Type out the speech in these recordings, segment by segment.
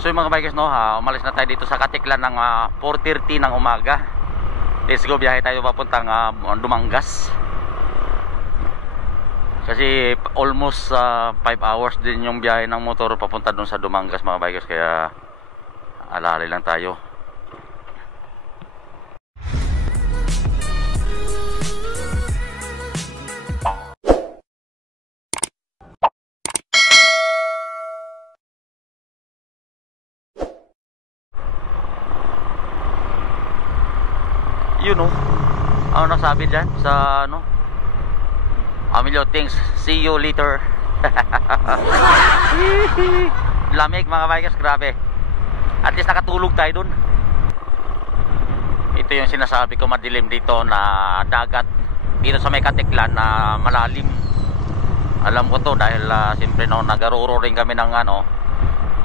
So yung mga bikers, no, umalis na tayo dito sa Katiklan ng 4:30 ng umaga. Let's go, biyahe tayo papuntang Dumangas. Kasi almost 5 hours din yung biyahe ng motor papunta dun sa Dumangas, mga bikers. Kaya alali lang tayo. You know, ano nasabi dyan sa ano, Amilio Things, see you later. Lamig mga bikers, grabe. At least nakatulog tayo dun. Ito yung sinasabi ko, madilim dito na dagat dito sa may Katiklan na malalim. Alam ko to dahil siyempre no, nagaruro rin kami ng ano,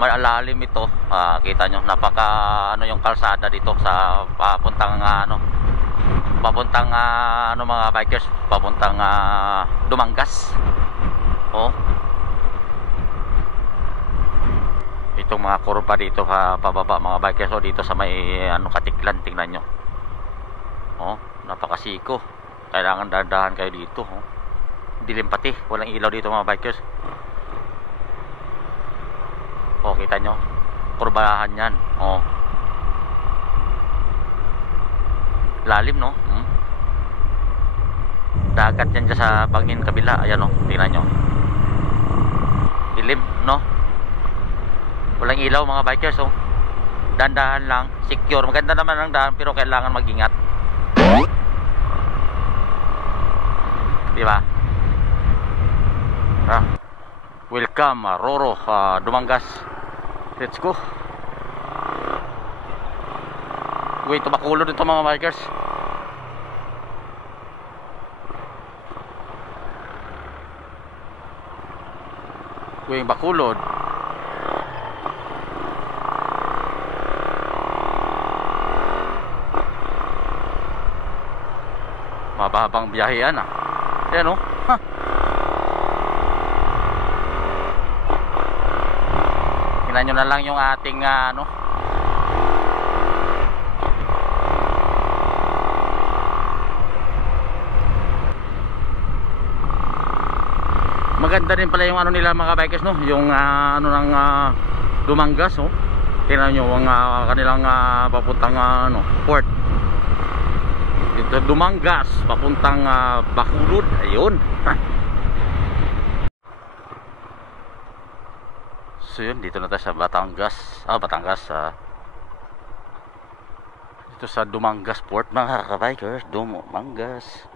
malalim ito. Kita nyo, napaka ano yung kalsada dito sa papuntang papuntang mga bikers, papuntang Dumangas. Oh, itong mga kurba dito pababa mga bikers, so dito sa may Katiklan, tingnan nyo. Oh, napakasiko, kailangan dahan kayo dito. Oh, dilim pati, walang ilaw dito mga bikers. Oh, kita nyo, kurbahan yan. Oh, lalim, no? Dagat yan dyan sa bangin kabila. Ayan, no? Tingnan nyo, dilim, no? Walang ilaw mga bikers. Oh, dandahan lang, secure. Maganda naman ang daan, pero kailangan mag-ingat, diba? Welcome Roro, Dumangas. Let's go. Wait, tumakulod ito mga bikers. Wait, bakulod. Mababang biyahe yan. Yan, oh. Tingnan nyo na lang yung ating maganda rin pala yung nila mga bikers, no, yung ng Dumangas. Oh, tingnan nyo ang kanilang papuntang port dito, Dumangas, papuntang Bacolod. Ayun. So yun, dito na tayo sa Batangas. Batangas, dito sa Dumangas Port mga kabikers. Dumangas.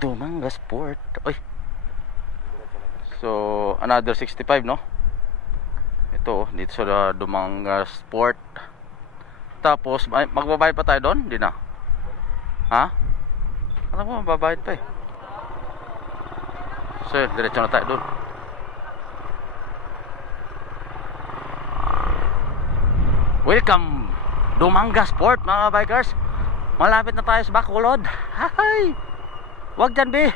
Dumangas Port. Oy. So another 65, no? Ito dito sa Dumangas Port. Tapos magbabayad pa tayo doon? Hindi na. Alam mo, magbabayad pa eh. So diretso na tayo doon. Welcome Dumangas Port mga bikers. Malapit na tayo sa Bacolod. Hi. Wag dyan, be.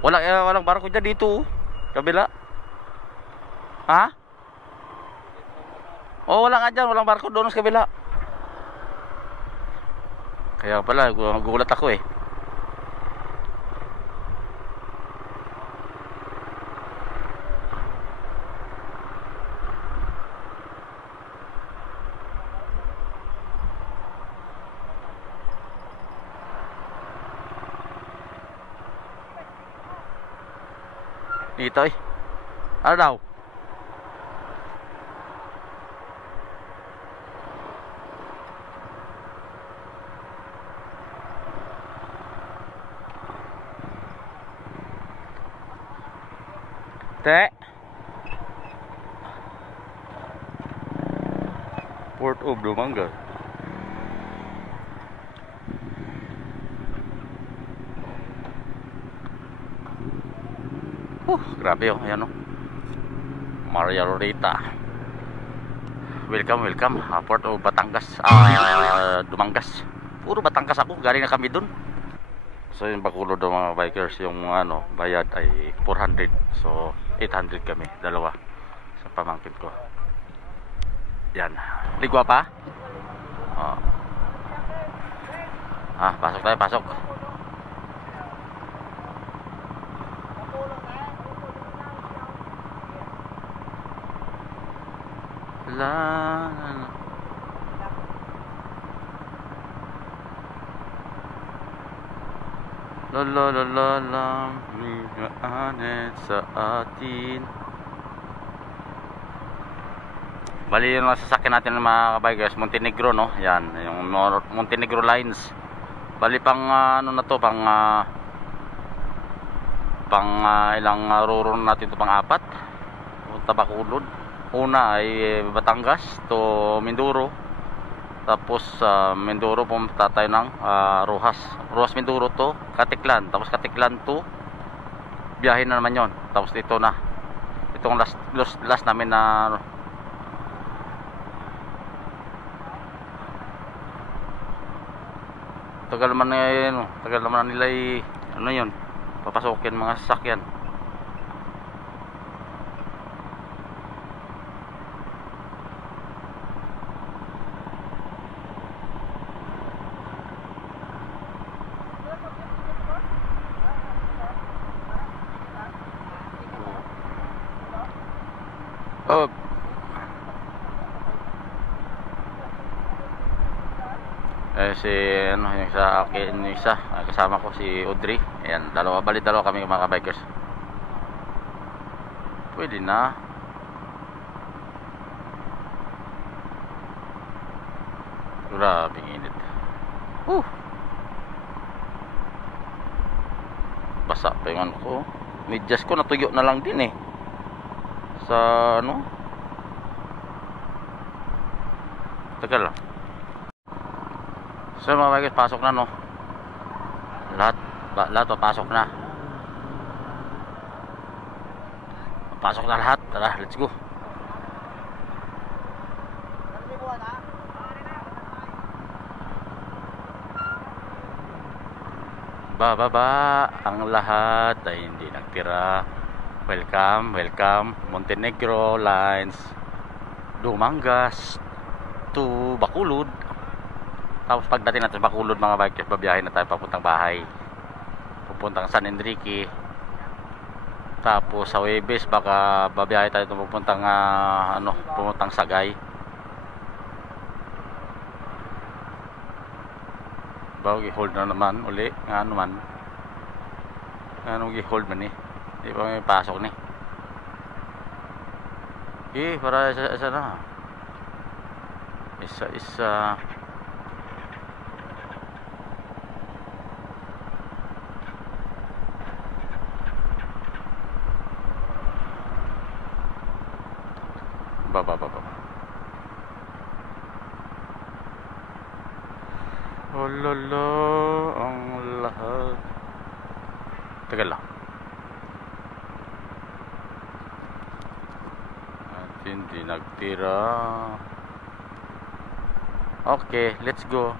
Walang barko dyan dito. Kabila. Wala nga dyan. Walang barko doon sa kabila. Kaya pala, gugulat ako eh. Dito eh. Ano daw? Te. Port of Dumangas. Grabe oh, ayan oh. Maria Lorita. Welcome, welcome. Port of Batangas. Dumangas. Puro Batangas ako. Galing na kami dun. So yung Bacolod ng mga bikers, yung ano, bayad ay 400. So 800 kami, dalawa sa pamangkin ko. Yan. Ligwa pa? Oh. Pasok tayo, pasok. La la la la la, anit sa atin. Bali yung sasakyan natin ng mga bikers, Montenegro no. Yan, yung Montenegro lines. Bali pang ano na to, pang ilang ruro natin to, pang 4. Punta Bacolod. Una ay Batangas to Mindoro. Tapos Mindoro pumunta tayo ng Rojas Mindoro to Katiklan. Tapos Katiklan to biyahe na naman yon. Tapos ito na, itong last namin na tagal naman na yun, tagal naman na nila ano yun, papasokin mga sasakyan. Oh. Si ano yung sa akin, yung isa kasama ko si Audrey. Ayan, dalawa kami mga bikers. Pwede na. Grabe init. Basa pa yung ano ko. Medyas ko natuyo na lang din sa ano. Tagal lang. So mga bikers, pasok na no. Lahat papasok na. Pasok na lahat. Tara, let's go. Bababa ang lahat ay hindi nagtira. Welcome, welcome. Montenegro lines, Dumangas to Bacolod. Tapos pagdating natin sa Bacolod mga bikers, babiyahin na tayo papuntang bahay, pupuntang San Enrique. Tapos sa Huwebes baka babiyahin tayo pupuntang pupuntang Sagay. Bago i-hold na naman uli nga naman. Anong i-hold man di ba may pasok ni? Para isa na. Isa baba. Oh lolo, ang lahat. Tagal lang. At hindi nagtira. Okay, let's go.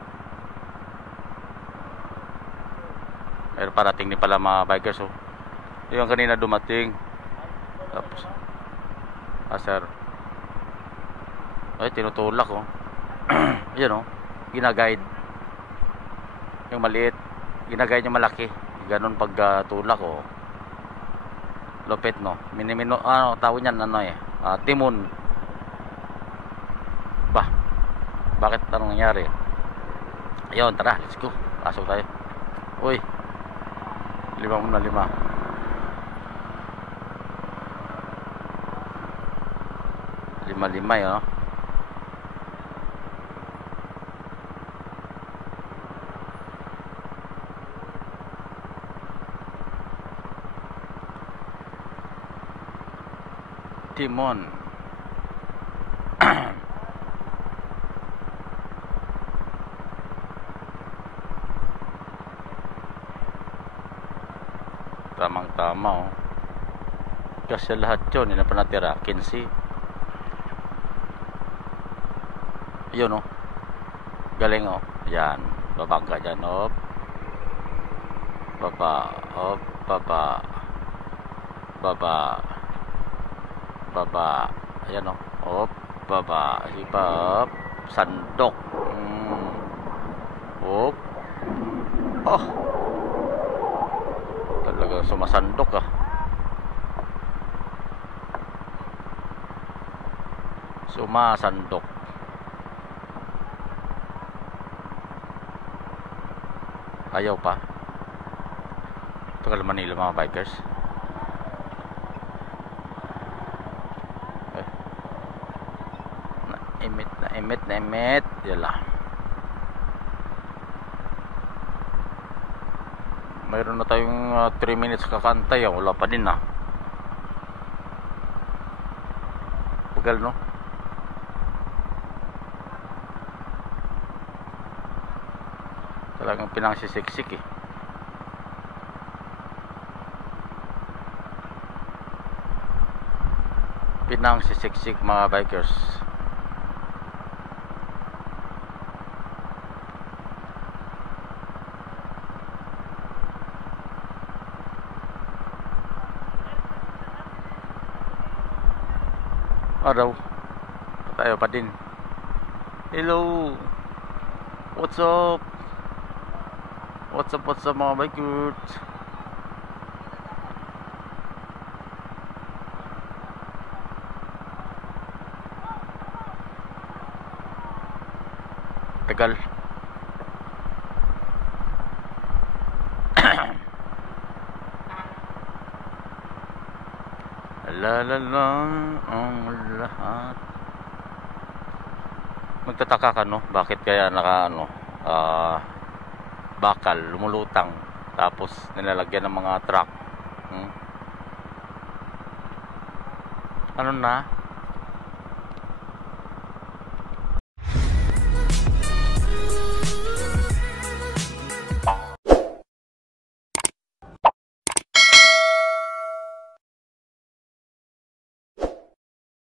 Pero parating din pala mga bikers yung kanina dumating. Tapos sir. Ay, tinutulak yan ginaguide yung maliit, ginaguide yung malaki. Ganon pag tulak lupit no. Minimino tawag niyan timon. Bakit anong nangyari? Ayun, tara, let's go. Pasok tayo. Uy, 5 muna 5 yun Timon. Tamang tama Kasi lahat yun, hindi na pa natira. 15. Yun, oh. Galing, oh. Yan. Baba ka dyan, oh. Baba, oh. Baba. Baba. Baba. Ayan, oh. Oh. Baba. Iba, oh. Sandok. Oh. Oh. Talaga sumasandok, ah. Sumasandok. Ayaw pa. Tagal Manila mga bikers. Naimit. Yala. Mayroon na tayong 3 minutes kakantay. Wala pa din, ah. Bagal, no? Talagang pinangsisiksik, eh. Pinangsisiksik mga bikers. Araw. Tayo pa din. Hello. What's up? What's up mga bikers? Tagal. La ang lahat. Magtataka ka, no? Bakit kaya naka bakal lumulutang tapos nilalagyan ng mga truck? Ano na?